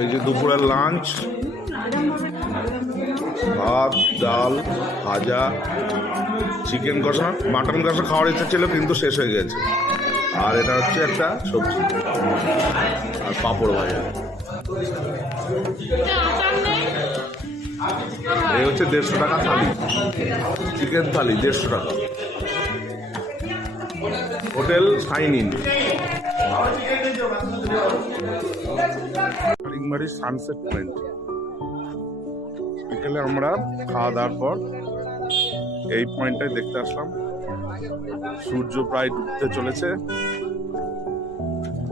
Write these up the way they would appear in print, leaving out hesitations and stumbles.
এই যে দুপুরের লাঞ্চ, ভাত, ডাল, ভাজা, চিকেন কষা, মাটন কষা খাওয়ার ইচ্ছা ছিল কিন্তু শেষ হয়ে গেছে। আর এটা হচ্ছে একটা সবজি আর পাঁপড় ভাজা। এই হচ্ছে 150 টাকা থালি, চিকেন থালি 150 টাকা। হোটেল সাইন ইন, কালিংবাড়ি সানসেট পয়েন্ট। বিকেলে আমরা খাওয়া দাওয়ার পর এই পয়েন্টটাই দেখতে আসলাম। সূর্য প্রায় ডুবতে চলেছে,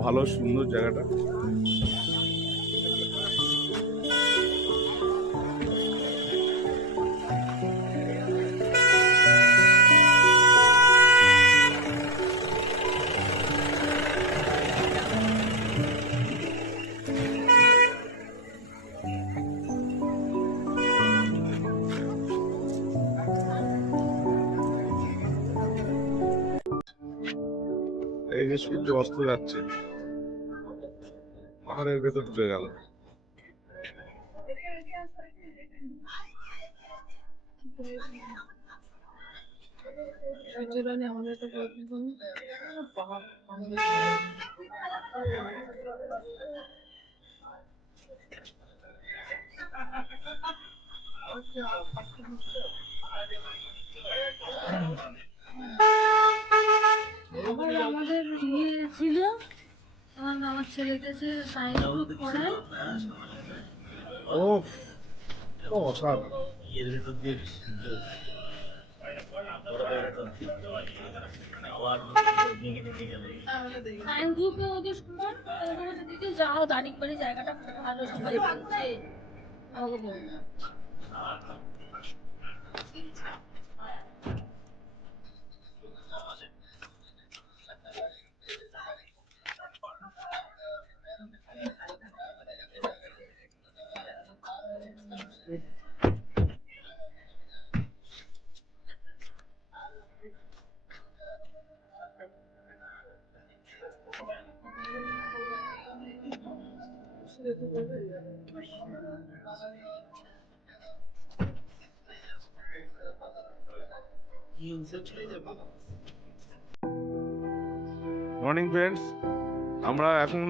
ভালো সুন্দর জায়গাটা। এই যে সূর্য অস্ত যাচ্ছে, পাহাড়ের ভেতর ঢুকে গেল। আমাদের ইয়ে ছিল, আমার ছেলেকে সাইন্স গ্রুপ পড়ায়। ও অসাধারণ। সাইন্স গ্রুপে ওদের সময় দিদি যাও, দাঁড়িয়ে জায়গাটা খুব ভালো, সবাই ভাবছে আমাকে বললো। মর্নিং ফ্রেন্ডস, আমরা এখন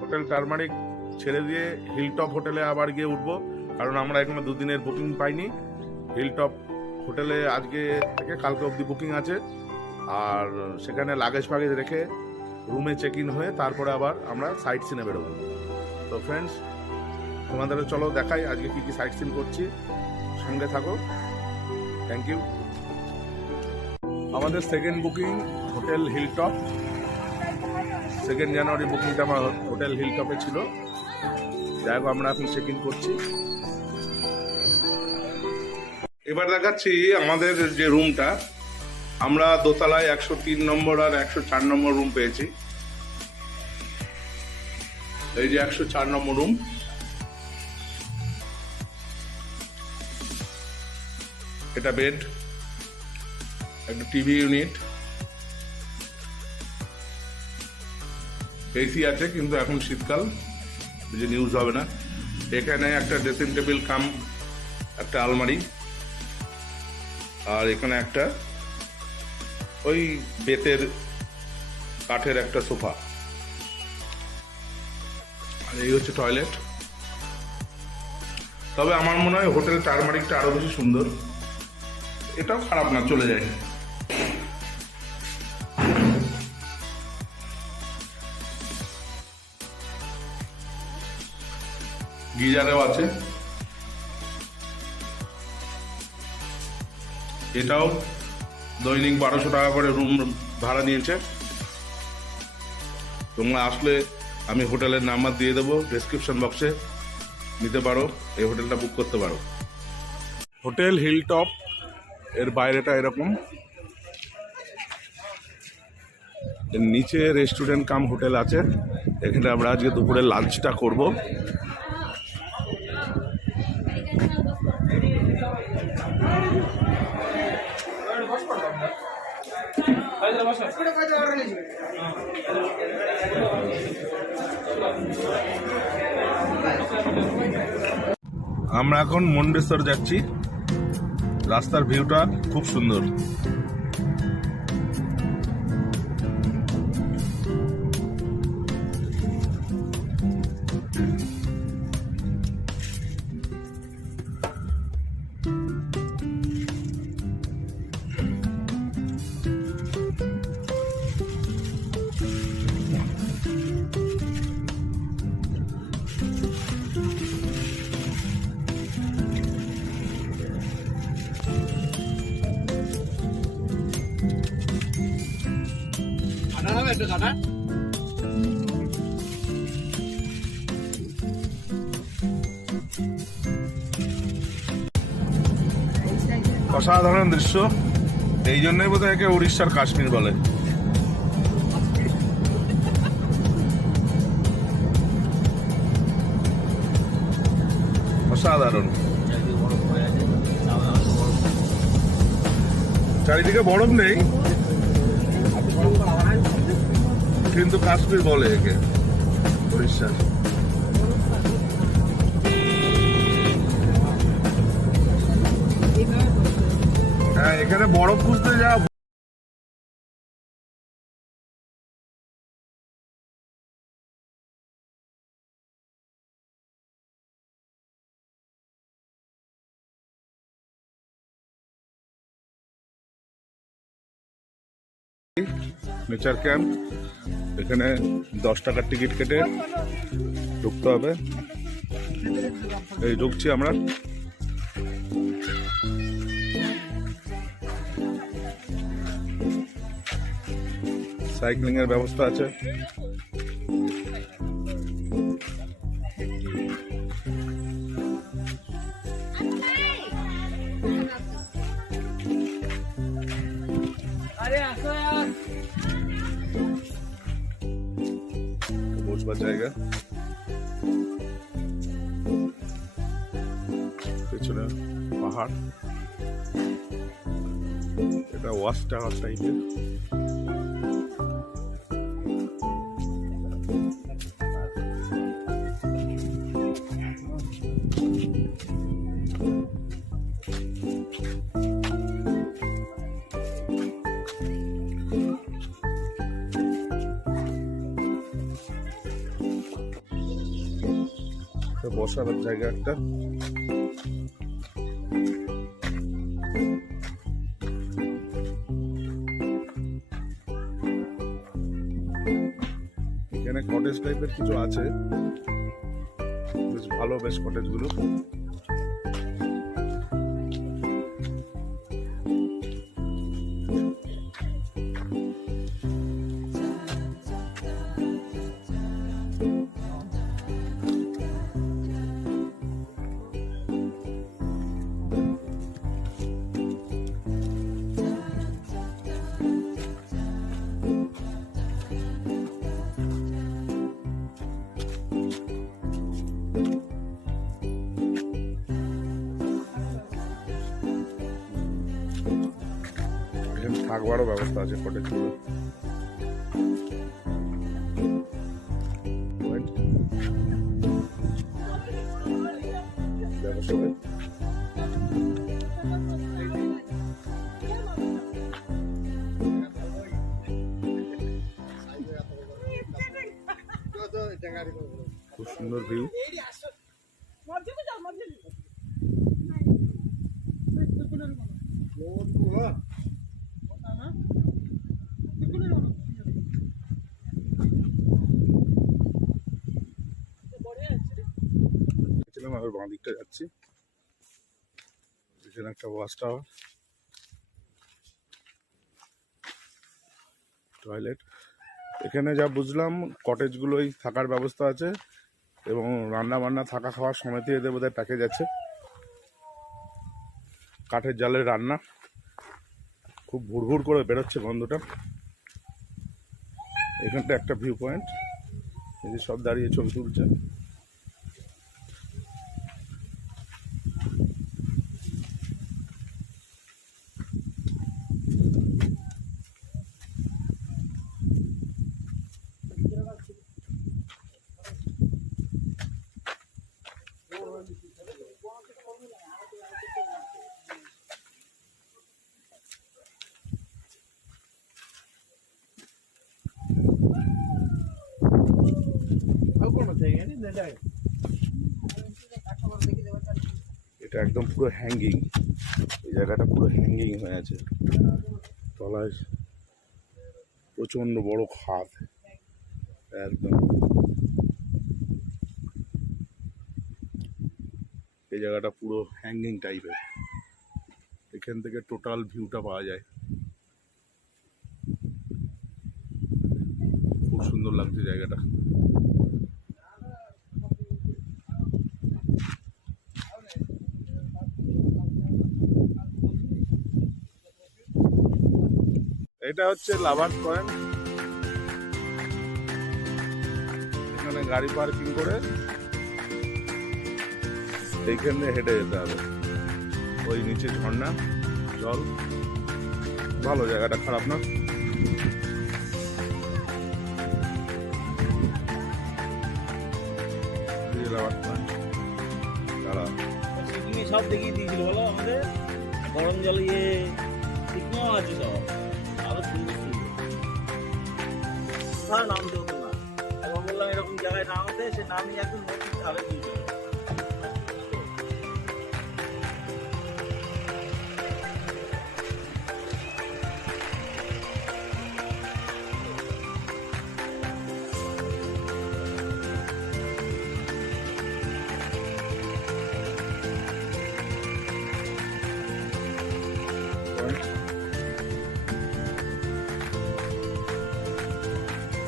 হোটেল টারমারিক ছেড়ে দিয়ে হিলটপ হোটেলে আবার গিয়ে উঠবো, কারণ আমরা এখানে 2 দিনের বুকিং পাইনি। হিলটপ হোটেলে আজকে থেকে কালকে অবধি বুকিং আছে, আর সেখানে লাগেজ ফাগেজ রেখে রুমে চেক ইন হয়ে তারপরে আবার আমরা সাইট সিনে বেরোবো। তো ফ্রেন্ডস, তোমাদের চলো দেখাই আজকে কি কি সাইট সিন করছি, সঙ্গে থাকো। Thank you. আমাদের second booking hotel Hilltop, 2 January বুকিংটা আমার হোটেল হিলটপে ছিল। যাই হোক, আমরা এখন চেক ইন করছি। এবার দেখাচ্ছি আমাদের যে রুমটা, আমরা দোতলায় 103 নম্বর আর 104 নম্বর রুম পেয়েছি। এই যে 104 নম্বর রুম, এটা বেড, একটা টিভি ইউনিট, এসি আছে কিন্তু এখন শীতকাল, যে নিউজ হবে না। এখানে একটা ড্রেসিং টেবিল কাম একটা আলমারি, আর এখানে একটা ওই বেতের কাঠের একটা সোফা, আর এই হচ্ছে টয়লেট। তবে আমার মনে হয় হোটেল টারমারিকটা আরো বেশি সুন্দর, এটাও খারাপ না, চলে যায়। গিজারেও আছে, এটাও দৈনিক 1200 টাকা করে রুম ভাড়া নিয়েছে। তোমরা আসলে আমি হোটেলের নাম্বার দিয়ে দেবো ডেসক্রিপশন বক্সে, নিতে পারো, এই হোটেলটা বুক করতে পারো। হোটেল হিলটপ এর বাইরেটা এরকম, এর নিচে রেস্টুরেন্ট কাম হোটেল আছে। এখানে আমরা আজকে দুপুরে লাঞ্চটা করব। আমরা এখন মন্ডেশ্বর যাচ্ছি। রাস্তার ভিউটা খুব সুন্দর। অসাধারণ দৃশ্য। এই জন্যই বোধহয় একে উড়িষ্যার কাশ্মীর বলে। অসাধারণ। চারিদিকে বরফ নেই, কিন্তু কাশ্মীর বলে একে, উড়িষ্যার। হ্যাঁ, এখানে বরফ খুঁজতে যা নেচার ক্যাম্প। এখানে 10 টাকার টিকিট কেটে ঢুকতে হবে। এই ঢুকছি আমরা। সাইক্লিং এর ব্যবস্থা আছে। বসবার জায়গা, পেছনে পাহাড়। এটা ওয়াচ টাওয়ার টাইপের। বসার জায়গা একটা। এখানে কটেজ টাইপের কিছু আছে, বেশ ভালো, বেশ কটেজ গুলো। থাকবারও ব্যবস্থা আছে কটেজ গুলো। খুব সুন্দর ভিউ। আমি বাঁ দিকটা যাচ্ছি। এখানে একটা ওয়াচ টাওয়ার, টয়লেট। এখানে যা বুঝলাম কটেজগুলোই থাকার ব্যবস্থা আছে এবং রান্না বান্না থাকা খাওয়ার সমেত এদের বোধহয় প্যাকেজ আছে। কাঠের জালের রান্না, খুব ভুরভুর করে বেরোচ্ছে গন্ধটা। এখানটা একটা ভিউ পয়েন্ট, এই যে সব দাঁড়িয়ে ছবি তুলছে। এটা একদম পুরো হ্যাঙ্গিং, এই জায়গাটা পুরো হ্যাঙ্গিং হয়ে আছে, তলায় প্রচন্ড বড় খাদ একদম। এই জায়গাটা পুরো হ্যাঙ্গিং টাইপের, এখান থেকে টোটাল ভিউটা পাওয়া যায়, খুব সুন্দর লাগছে জায়গাটা। এটা হচ্ছে লাভার্স পয়েন্ট, এখানে গাড়ি পার্কিং করে এইখানে হেঁটে যেতে হবে, ওই নিচে ঝর্ণা জল, ভালো জায়গাটা, খারাপ না। সব দেখিয়ে দিয়েছিল বলো আমাদের, গরম জল ইয়ে শুকনো আছে সব, আরো সুন্দর সুন্দর কোথাও নামতে হতো না। এখন বললাম এরকম জায়গায় নামতে, সে নামই একদম নদীর ধারে দিয়ে দিল।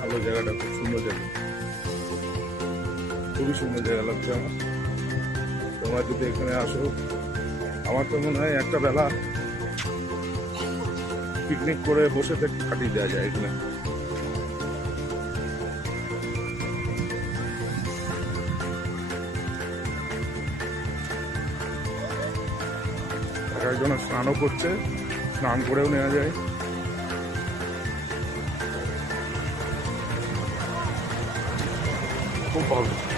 ভালো জায়গাটা, খুব সুন্দর জায়গা, খুবই সুন্দর জায়গা লাগছে আমার। তোমরা যদি এখানে আসো, আমার তো মনে হয় একটা বেলা পিকনিক করে বসে থেকে কাটিয়ে দেওয়া যায় এখানে। একজন স্নানও করছে, স্নান করেও নেওয়া যায়। খুব ভালো।